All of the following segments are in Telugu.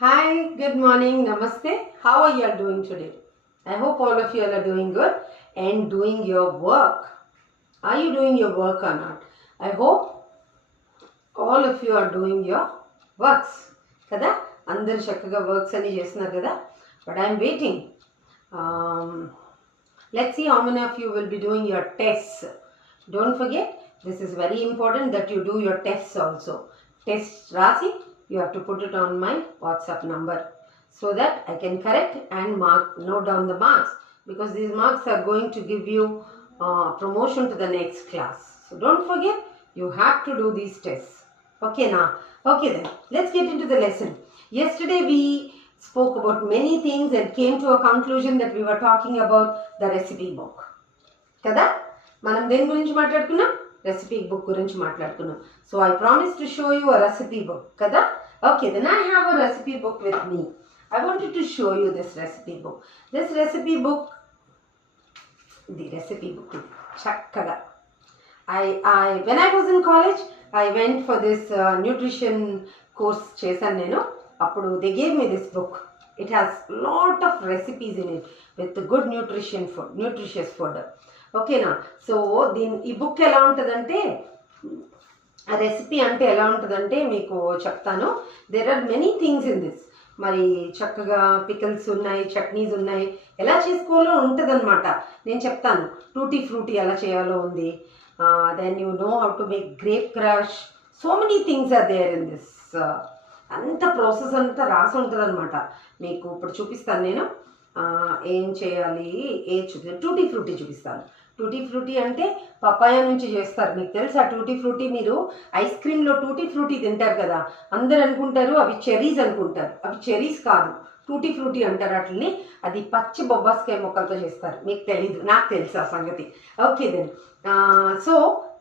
Hi, good morning, namaste. How are you all doing today? I hope all of you all are doing good and doing your work. Are you doing your work or not? I hope all of you are doing your works. Kada? అందరు చక్కగా వర్క్స్ అన్ని చేస్తున్నారు కదా but I'm waiting let's see how many of you will be doing your tests. Don't forget, this is very important that you do your tests also. Test rasi, you have to put it on my WhatsApp number so that I can correct and note down the marks, because these marks are going to give you promotion to the next class. So don't forget, you have to do these tests. Okay now? Okay then, let's get into the lesson. Yesterday we spoke about many things and came to a conclusion that we were talking about the recipe book. Kada? మనం దేని గురించి మాట్లాడుకున్నాం? రెసిపీ బుక్ గురించి మాట్లాడుకున్నాం. So I promise to show you a recipe book కదా. Okay then I have a recipe book with me. I wanted to show you this recipe book. This recipe book, the recipe book చక్కగా when I was in college, I went for this nutrition course చేశాను నేను. అప్పుడు they gave me this book. It has lot of recipes in it with good nutritious food. ఓకేనా? సో ఈ బుక్ ఎలా ఉంటుందంటే, ఆ రెసిపీ అంటే ఎలా ఉంటుందంటే మీకు చెప్తాను. There are many things in this. మరి చక్కగా పికల్స్ ఉన్నాయి, చట్నీస్ ఉన్నాయి, ఎలా చేసుకోవాలో ఉంటుందన్నమాట. నేను చెప్తాను. టూటీ ఫ్రూటీ ఎలా చేయాలో ఉంది. Then you know how to make grape crush. So many things are there in this. అంత ప్రాసెస్ అంతా రాసి ఉంటుంది అనమాట. మీకు ఇప్పుడు చూపిస్తాను నేను ఏం చేయాలి. టూటీ ఫ్రూటీ చూపిస్తాను. టూటీ ఫ్రూటీ అంటే పపాయ నుంచి చేస్తారు. మీకు తెలుసా టూటీ ఫ్రూటీ? మీరు ఐస్ క్రీమ్లో టూటీ ఫ్రూటీ తింటారు కదా, అందరు అనుకుంటారు అవి చెరీస్ అనుకుంటారు. అవి చెరీస్ కాదు, టూటీ ఫ్రూటీ అంటారు వాటిని. అది పచ్చి బొబ్బాస్కాయ మొక్కలతో చేస్తారు. మీకు తెలీదు, నాకు తెలుసు ఆ సంగతి. Okay then, so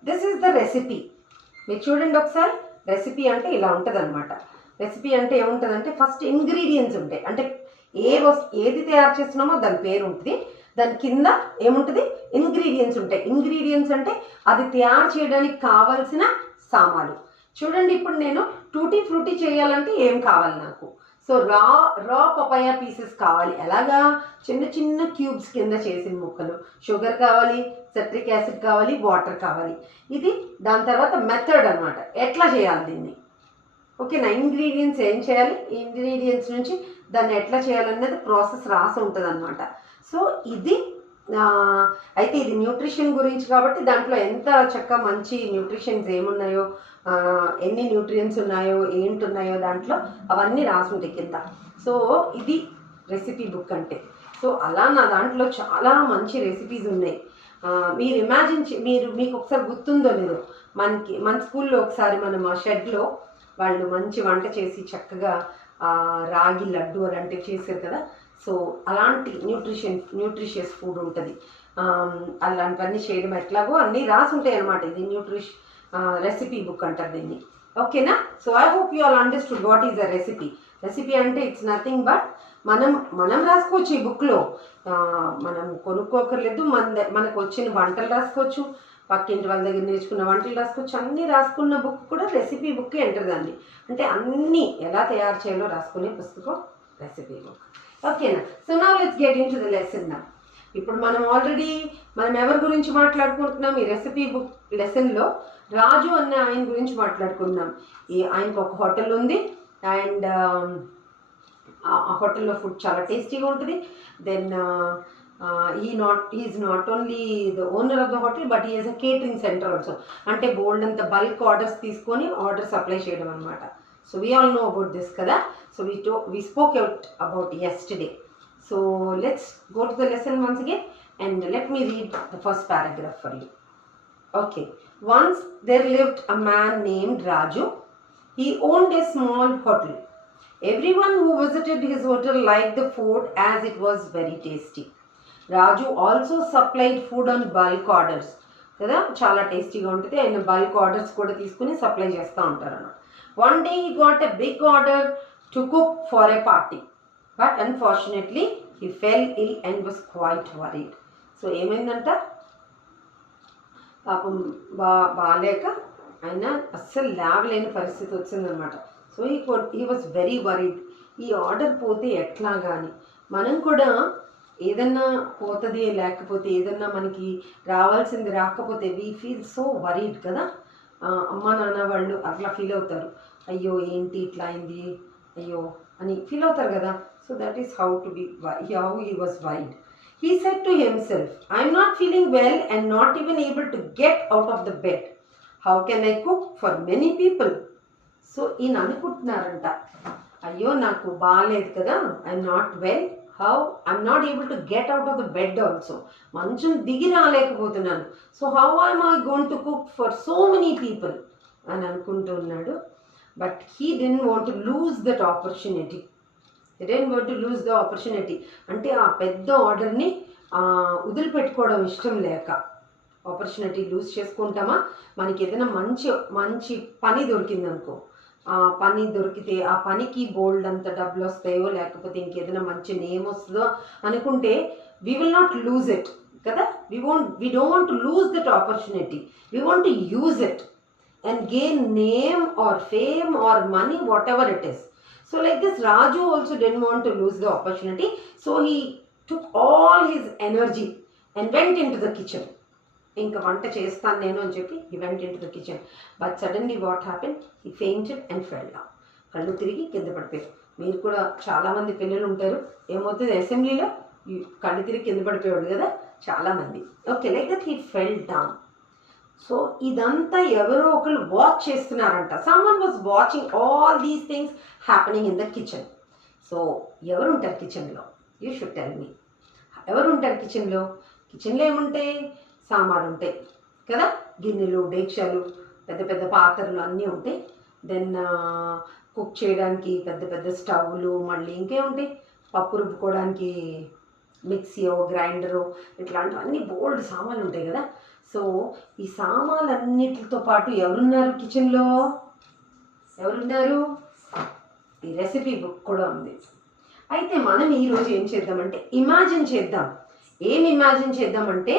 this is the recipe. మీరు చూడండి ఒకసారి. రెసిపీ అంటే ఇలా ఉంటుంది అనమాట. రెసిపీ అంటే ఏముంటుందంటే ఫస్ట్ ఇంగ్రీడియంట్స్ ఉంటాయి. అంటే ఏది తయారు చేస్తున్నామో దాని పేరు ఉంటుంది. దాని కింద ఏముంటుంది? ఇంగ్రీడియంట్స్ ఉంటాయి. ఇంగ్రీడియంట్స్ అంటే అది తయారు చేయడానికి కావాల్సిన సామాన్లు. చూడండి, ఇప్పుడు నేను టూటీ ఫ్రూటీ చేయాలంటే ఏం కావాలి నాకు? సో రా పపాయ పీసెస్ కావాలి. ఎలాగా? చిన్న చిన్న క్యూబ్స్ కింద చేసిన ముక్కలు. షుగర్ కావాలి, సిట్రిక్ యాసిడ్ కావాలి, వాటర్ కావాలి. ఇది దాని తర్వాత మెథడ్ అనమాట, ఎట్లా చేయాలి దీన్ని. ఓకే నా? ఇంగ్రీడియంట్స్ ఏం చేయాలి, ఈ ఇంగ్రీడియంట్స్ నుంచి దాన్ని ఎట్లా చేయాలనేది ప్రాసెస్ రాసి ఉంటుంది అనమాట. సో ఇది అయితే ఇది న్యూట్రిషన్ గురించి కాబట్టి దాంట్లో ఎంత చక్కగా మంచి న్యూట్రిషన్స్ ఏమున్నాయో, ఎన్ని న్యూట్రియన్స్ ఉన్నాయో, ఏంటున్నాయో దాంట్లో అవన్నీ రాసి ఉంటాయి కింద. సో ఇది రెసిపీ బుక్ అంటే. సో అలా నా దాంట్లో చాలా మంచి రెసిపీస్ ఉన్నాయి. మీరు ఇమాజిన్ మీకు ఒకసారి గుర్తుందో లేదో, మన స్కూల్లో ఒకసారి మనం ఆ షెడ్లో వాళ్ళు మంచి వంట చేసి చక్కగా రాగి లడ్డు అలాంటివి చేశారు కదా. సో అలాంటి న్యూట్రిషియస్ ఫుడ్ ఉంటుంది. అలాంటివన్నీ చేయడం ఎట్లాగో అన్నీ రాసి ఉంటాయి అన్నమాట. ఇది రెసిపీ బుక్ అంటారు దీన్ని. ఓకేనా? So I hope you all understood what is the recipe. Recipe అంటే ఇట్స్ నథింగ్ బట్ మనం రాసుకోవచ్చు ఈ బుక్లో. మనం కొనుక్కోకర్లేదు. మనకు వచ్చిన వంటలు రాసుకోవచ్చు, పక్కింటి వాళ్ళ దగ్గర నేర్చుకున్న వంటలు రాసుకోవచ్చు. అన్నీ రాసుకున్న బుక్ కూడా రెసిపీ బుక్కే అంటారు దాన్ని. అంటే అన్నీ ఎలా తయారు చేయాలో రాసుకునే పుస్తకం రెసిపీ బుక్. ఓకేనా? So now let's get in to the lesson now. ఇప్పుడు మనం ఎవరి గురించి మాట్లాడుకుంటున్నాం? ఈ రెసిపీ బుక్ లెసన్లో రాజు అన్న ఆయన గురించి మాట్లాడుకుంటున్నాం. ఆయనకు ఒక హోటల్ ఉంది అండ్ ఆ హోటల్లో ఫుడ్ చాలా టేస్టీగా ఉంటుంది. Then is not only the owner of the hotel but is a catering centre also. అంటే బోల్డ్ అంత బల్క్ ఆర్డర్స్ తీసుకొని ఆర్డర్ సప్లై చేయడం అనమాట. So we all know about this కదా. So we spoke about yesterday. So let's go to the lesson once again and let me read the first paragraph for you. Okay. Once there lived a man named Raju. He owned a small hotel. Everyone who visited his hotel liked the food as it was very tasty. Raju also supplied food on bulk orders. కదా, చాలా టేస్టీగా ఉంటుంది. ఆయన బల్క్ ఆర్డర్స్ కూడా తీసుకుని సప్లై చేస్తూ ఉంటారు అన్నమాట. One day he got a big order to cook for a party. But unfortunately, he fell ill and was quite worried. So ఏమైందంట, పాపం బాగాలేక ఆయన అస్సలు లేవలేని పరిస్థితి వచ్చిందనమాట. So he was very worried. ఈ ఆర్డర్ పోతే ఎట్లా కానీ మనం కూడా ఏదన్నా పోతుంది, లేకపోతే ఏదన్నా మనకి రావాల్సింది రాకపోతే వీ ఫీల్ సో వరీడ్ కదా. అమ్మ నాన్న వాళ్ళు అట్లా ఫీల్ అవుతారు, అయ్యో ఏంటి ఇట్లా అయింది అయ్యో అని ఫీల్ అవుతారు కదా. So that is how he was worried. He said to himself, I am not feeling well and not even able to get out of the bed. How can I cook for many people? So ఈయన అనుకుంటున్నారంట, అయ్యో నాకు బాగాలేదు కదా, I'm not well, how I'm not able to get out of the bed also, మంచం దిగి రాలేకపోతున్నాను, so how I'm I going to cook for so many people అని అనుకుంటున్నాడు. But he didn't want to lose that opportunity. అంటే ఆ పెద్ద ఆర్డర్ని వదిలిపెట్టుకోవడం ఇష్టం లేక. ఆపర్చునిటీ లూజ్ చేసుకుంటామా, మనకి ఏదైనా మంచి పని దొరికిందనుకో, ఆ పని దొరికితే ఆ పనికి బోల్డ్ అంత డబ్బులు వస్తాయో లేకపోతే ఇంకేదైనా మంచి నేమ్ వస్తుందో అనుకుంటే we will not lose it కదా. We don't want to lose that opportunity, we want to use it and gain name or fame or money, whatever it is. So like this, Raju also didn't want to lose the opportunity. So he took all his energy and went into the kitchen. Inka vanta chestanu nenu ani cheppi he went into the kitchen. But suddenly what happened? He fainted and fell down. Kallu tirigi kinda padipoyaru. Meer kuda chaala mandi pillalu untaru, emothundi assembly lo kallu tirigi kinda padipoyadu kada chaala mandi. Okay, like that he fell down. So ఇదంతా ఎవరో ఒకరు వాచ్ చేస్తున్నారంట. Someone was watching all these things happening in the kitchen. So ఎవరు ఉంటారు కిచెన్లో? You should tell me. ఎవరు ఉంటారు కిచెన్లో? కిచెన్లో ఏముంటాయి? సామాన్లు ఉంటాయి కదా, గిన్నెలు, డేక్షాలు, పెద్ద పెద్ద పాత్రలు అన్నీ ఉంటాయి. దెన్ కుక్ చేయడానికి పెద్ద పెద్ద స్టవ్లు, మళ్ళీ ఇంకేముంటాయి, పప్పు రుబ్బుకోవడానికి మిక్సీయో గ్రైండరో ఇట్లాంటివన్నీ బోల్డ్ సామాన్లు ఉంటాయి కదా. సో ఈ సామాన్లన్నిటితో పాటు ఎవరున్నారు కిచెన్లో? ఎవరున్నారు? ఈ రెసిపీ బుక్ కూడా ఉంది. అయితే మనం ఈరోజు ఏం చేద్దామంటే ఇమాజిన్ చేద్దాం. ఏం ఇమాజిన్ చేద్దామంటే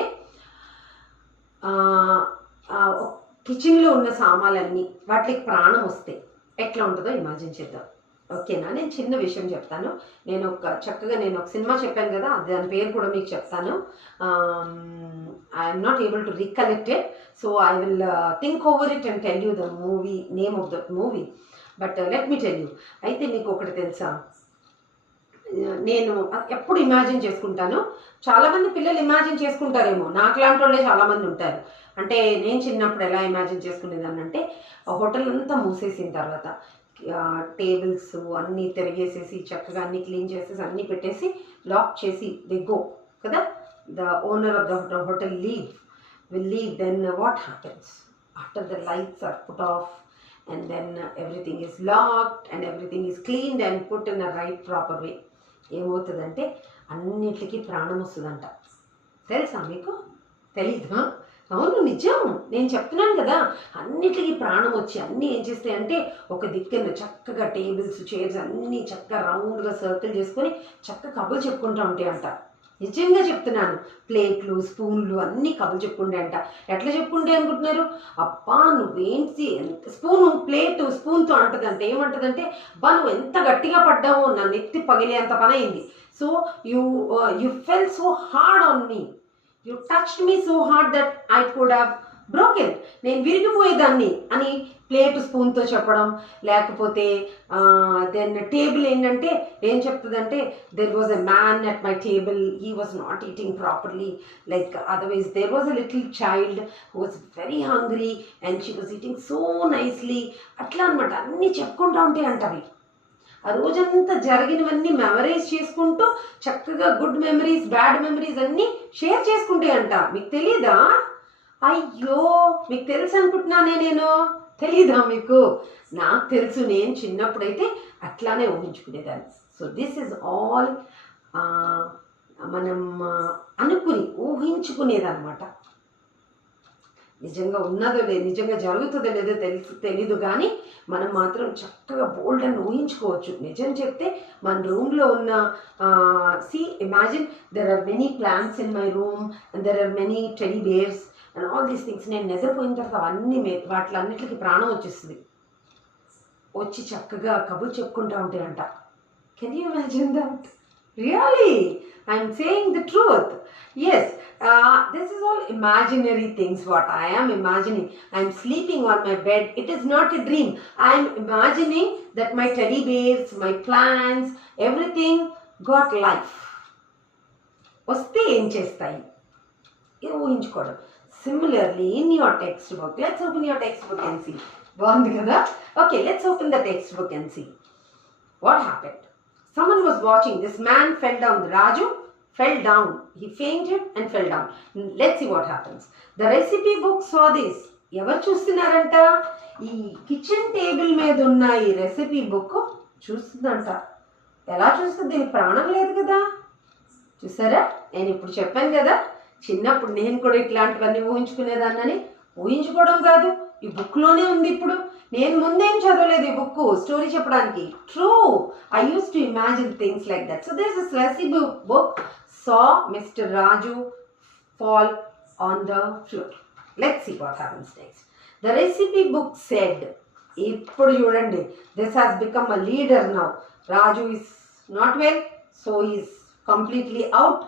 కిచెన్లో ఉన్న సామాన్లన్నీ వాటికి ప్రాణం వస్తే ఎట్లా ఉంటుందో ఇమాజిన్ చేద్దాం. ఓకేనా? నేను చిన్న విషయం చెప్తాను. నేను ఒక సినిమా చెప్పాను కదా, దాని పేరు కూడా మీకు చెప్తాను. I'm not able to recollect it, so I will think over it and tell you the movie name of the movie. But let me tell you. అయితే మీకు ఒకటి తెలుసా, నేను ఎప్పుడు ఇమాజిన్ చేసుకుంటాను, చాలామంది పిల్లలు ఇమాజిన్ చేసుకుంటారేమో, నాకు లాంటి వాళ్ళే చాలామంది ఉంటారు. అంటే నేను చిన్నప్పుడు ఎలా ఇమాజిన్ చేసుకునేదాన్ని అంటే, హోటల్ అంతా మూసేసిన తర్వాత టేబుల్స్ అన్నీ తిరిగేసేసి చక్కగా అన్నీ క్లీన్ చేసేసి అన్నీ పెట్టేసి లాక్ చేసి దే గో కదా, the owner of the hotel will leave, then what happens? After the lights are put off and then everything is locked and everything is cleaned and put in a right proper way, ఏమవుతుందంటే అన్నిటికీ ప్రాణం వస్తుందంట. తెలుసా మీకు? తెలీదా? అవును, నిజం. నేను చెప్తున్నాను కదా, అన్నిటికీ ప్రాణం వచ్చి అన్నీ ఏం చేస్తాయంటే ఒక దిక్కున చక్కగా టేబుల్స్, చైర్స్ అన్నీ చక్కగా రౌండ్గా సర్కిల్ చేసుకొని చక్కగా కబుర్లు చెప్పుకుంటూ ఉంటాయి అంట. నిజంగా చెప్తున్నాను. ప్లేట్లు, స్పూన్లు అన్నీ కబుర్లు చెప్పుకుంటే అంట. ఎట్లా చెప్పుకుంటే అనుకుంటున్నారు? అబ్బా నువ్వేంటి ప్లేట్ స్పూన్తో అంటదంటే ఏమంటదంటే, అబ్బా నువ్వు ఎంత గట్టిగా పడ్డావో, నా నెత్తి పగిలేంత పని అయింది. So you fell so hard on me, you touched me so hard that I could have broken, నేను విరిగిపోయేదాన్ని అని ప్లేట్ స్పూన్తో చెప్పడం. లేకపోతే దెన్ టేబుల్ ఏంటంటే ఏం చెప్తుందంటే, there was a man at my table, he was not eating properly, like otherwise there was a little child who was very hungry and she was eating so nicely. అట్లా అనమాట, అన్నీ చెప్పుకుంటూ ఉంటాయి అంటవి. ఆ రోజంతా జరిగినవన్నీ మెమరైజ్ చేసుకుంటూ చక్కగా గుడ్ మెమరీస్, బ్యాడ్ మెమరీస్ అన్నీ షేర్ చేసుకుంటే అంట. మీకు తెలీదా? అయ్యో మీకు తెలుసు అనుకుంటున్నానే నేను. తెలీదా మీకు? నాకు తెలుసు. నేను చిన్నప్పుడైతే అట్లానే ఊహించుకునేదాన్ని. సో దిస్ ఈజ్ ఆల్ మనం ఊహించుకునేదన్నమాట. నిజంగా ఉన్నదో లేదు, నిజంగా జరుగుతుందో లేదో తెలీదు, కానీ మనం మాత్రం చక్కగా బోల్డ్ అని ఊహించుకోవచ్చు. నిజం చెప్తే మన రూమ్లో ఉన్న imagine there are many plants in my room and there are many teddy bears and all these things. నేను నిద్రపోయిన తర్వాత అవన్నీ వాటిలన్నిటికీ ప్రాణం వచ్చేస్తుంది, వచ్చి చక్కగా కబుర్లు చెప్పుకుంటూ ఉంటాయంట. Can you imagine that? Really? I'm saying the truth. Yes, this is all imaginary things what I am imagining. I'm sleeping on my bed. It is not a dream. I'm imagining that my teddy bears, my plants, everything got life. వస్తే ఏం చేస్తాయి ఊహించుకోవడం. Similarly, in your textbook, let's open your textbook and see. బాగుంది కదా? Okay, let's open the textbook and see. What happened? Someone was watching. This man fell down. Raju fell down. He fainted and fell down. Let's see what happens. The recipe book saw this. ఎవరు చూస్తున్నారంట? ఈ కిచెన్ టేబుల్ మీద ఉన్న ఈ రెసిపీ బుక్ చూస్తుందంట. ఎలా చూస్తుంది? దీనికి ప్రాణం లేదు కదా. చూసారా? నేను ఇప్పుడు చెప్పాను కదా, చిన్నప్పుడు నేను కూడా ఇట్లాంటివన్నీ ఊహించుకునేదాన్నని. ఊహించుకోవడం కాదు, ఈ బుక్లోనే ఉంది. ఇప్పుడు నేను ముందేం చదవలేదు ఈ బుక్ స్టోరీ చెప్పడానికి. True, I use to imagine things like that. So this is recipe book saw Mr. Raju fall on the floor. Let's see what happens next. The recipe book said, ఇప్పుడు చూడండి, this has become a leader now. Raju is not well, so he is completely out.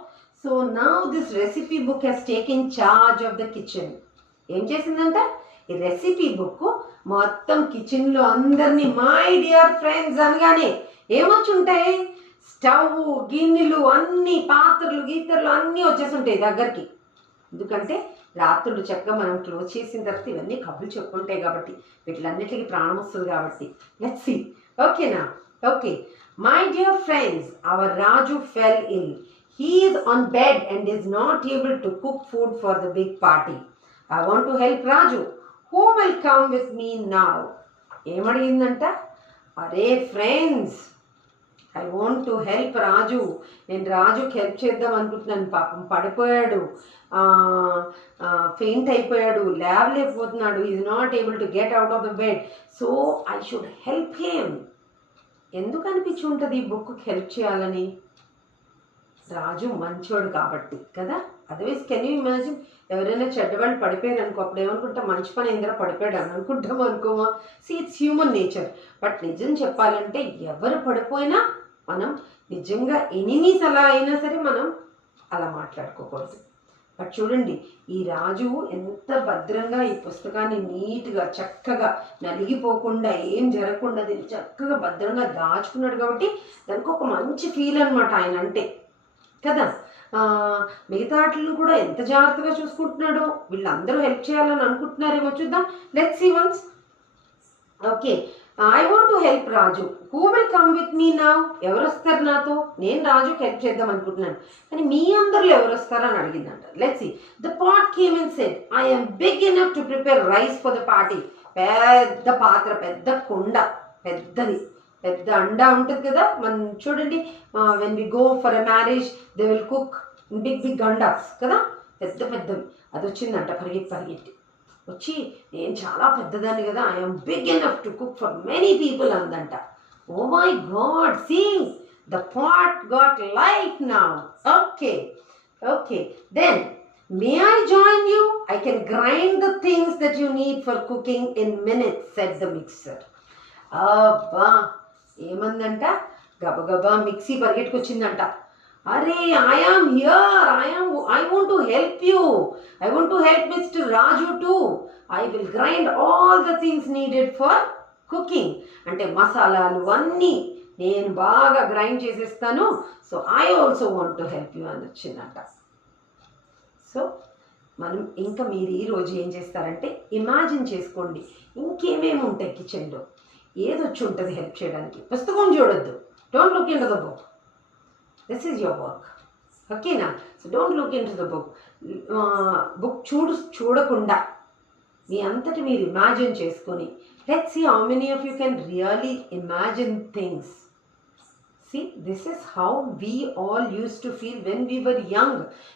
So now this recipe book has taken charge of the kitchen. ఏం చేసిందంట? ఈ రెసిపీ బుక్ మొత్తం కిచెన్లో అందరినీ మై డియర్ ఫ్రెండ్స్ అనగానే ఏమొచ్చి ఉంటాయి? స్టవ్, గిన్నెలు, అన్ని పాత్రలు, గీతర్లు అన్నీ వచ్చేస్తుంటాయి దగ్గరికి. ఎందుకంటే రాత్రులు చక్కగా మనం క్లోజ్ చేసిన తర్వాత ఇవన్నీ కబుర్లు చెప్పుకుంటాయి కాబట్టి, వీటిలన్నిటికీ ప్రాణం వస్తుంది కాబట్టి. Let's see. ఓకేనా? Okay. My dear friends, our Raju fell ill. He is on bed and is not able to cook food for the big party. I want to help Raju. Who will come with me now? ఏమడిగిందంట? అరే friends, I want to help Raju. నేను రాజుకి హెల్ప్ చేద్దాం అనుకుంటున్నాను. పాపం పడిపోయాడు, ఫెయింట్ అయిపోయాడు, లేవలేకపోతున్నాడు. Is not able to get out of the bed. So I should help him. ఎందుకు అనిపించి ఉంటుంది ఈ బుక్కి హెల్ప్ చేయాలని? రాజు మంచోడు కాబట్టి కదా. అదర్వైజ్ కెన్ యూ ఇమాజిన్, ఎవరైనా చెడ్డవాళ్ళు పడిపోయారు అనుకో, అప్పుడు ఏమనుకుంటా, మంచి పని ఏందిరా పడిపోయాడు అని అనుకుంటాం అనుకోమా. See, it's human nature. But నిజం చెప్పాలంటే ఎవరు పడిపోయినా మనం నిజంగా ఎనిమీస్ అలా అయినా సరే మనం అలా మాట్లాడుకోకూడదు. బట్ చూడండి, ఈ రాజు ఎంత భద్రంగా ఈ పుస్తకాన్ని నీట్గా చక్కగా నలిగిపోకుండా ఏం జరగకుండా దీన్ని చక్కగా భద్రంగా దాచుకున్నాడు కాబట్టి దానికి ఒక మంచి ఫీల్ అనమాట ఆయన అంటే కదా. మిగతా వాటిని కూడా ఎంత జాగ్రత్తగా చూసుకుంటున్నాడో. వీళ్ళందరూ హెల్ప్ చేయాలని అనుకుంటున్నారేమో, చూద్దాం. Let's see once. Okay, I want to help Raju. Who will come with me now? ఎవరు వస్తారు నాతో? నేను రాజుకి హెల్ప్ చేద్దాం అనుకుంటున్నాను, కానీ మీ అందరిలో ఎవరు వస్తారని అడిగిందంట. Let's see. The pot came and said, I am big enough to prepare rice for the party. పెద్ద పాత్ర, పెద్ద కుండ, పెద్దది, పెద్ద అండా ఉంటుంది కదా. మనం చూడండి, when we go for a marriage they will cook big big అండాస్ కదా, పెద్ద పెద్దవి. అది వచ్చిందంట పరిగెట్టి వచ్చి, నేను చాలా పెద్దదాన్ని కదా, I'm big enough to cook for many people అందంట. Oh my god, see the pot got life now. Okay okay, then may I join you? I can grind the things that you need for cooking in minutes, said the mixer. అబ్బా, ఏమందంట? గబగబా మిక్సీ పరిగెట్టుకొచ్చిందంట. అరే, I am here, I want to help you, I want to help mister Raju too. I will grind all the things needed for cooking. అంటే మసాలాలు అన్నీ నేను బాగా గ్రైండ్ చేసేస్తాను. So I also want to help you అని వచ్చిందంట. సో మనం ఇంకా మీరు ఈరోజు ఏం చేస్తారంటే ఇమాజిన్ చేసుకోండి, ఇంకేమేమి ఉంటాయి కిచెన్లో, ఏదొచ్చి ఉంటుంది హెల్ప్ చేయడానికి. పుస్తకం చూడొద్దు, don't look in to the book. This is your work, ఓకేనా? So don't look in to the book. Book చూడకుండా మీ అంతటి మీరు ఇమాజిన్ చేసుకొని, let's see how many of you can really imagine things. See, this is how we all used to feel when we were young,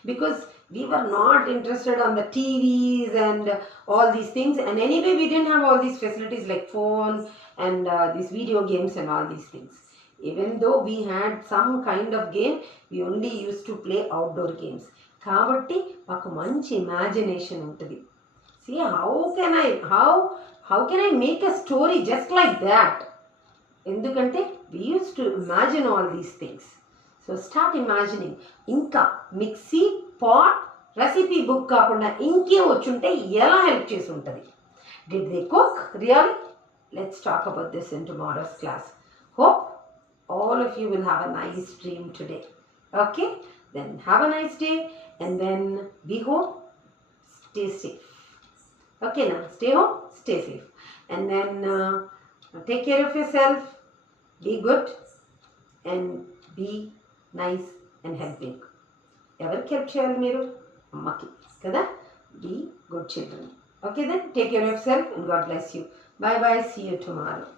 because we were not interested on the TVs and all these things, and anyway we didn't have all these facilities like phone and these video games and all these things. Even though we had some kind of game, we only used to play outdoor games. Kabatti maku manchi imagination untadi. See, how can I make a story just like that? ఎందుకంటే we used to imagine all these things. So start imagining. ఇంకా మిక్సీ, పాట్, రెసిపీ బుక్ కాకుండా ఇంకే వచ్చుంటే ఎలా హెల్ప్ చేసి ఉంటుంది? Did they cook really? Let's talk about this in tomorrow's class. Hope all of you will have a nice dream today. Okay? Then have a nice day and then be home. Stay safe. Okay, now stay home, stay safe. And then take care of yourself. Be good and be nice and helping. ఎవరికి హెల్ప్ చేయాలి మీరు? అమ్మకి కదా. Be good children. Okay then, take care of yourself and God bless you. Bye bye, see you tomorrow.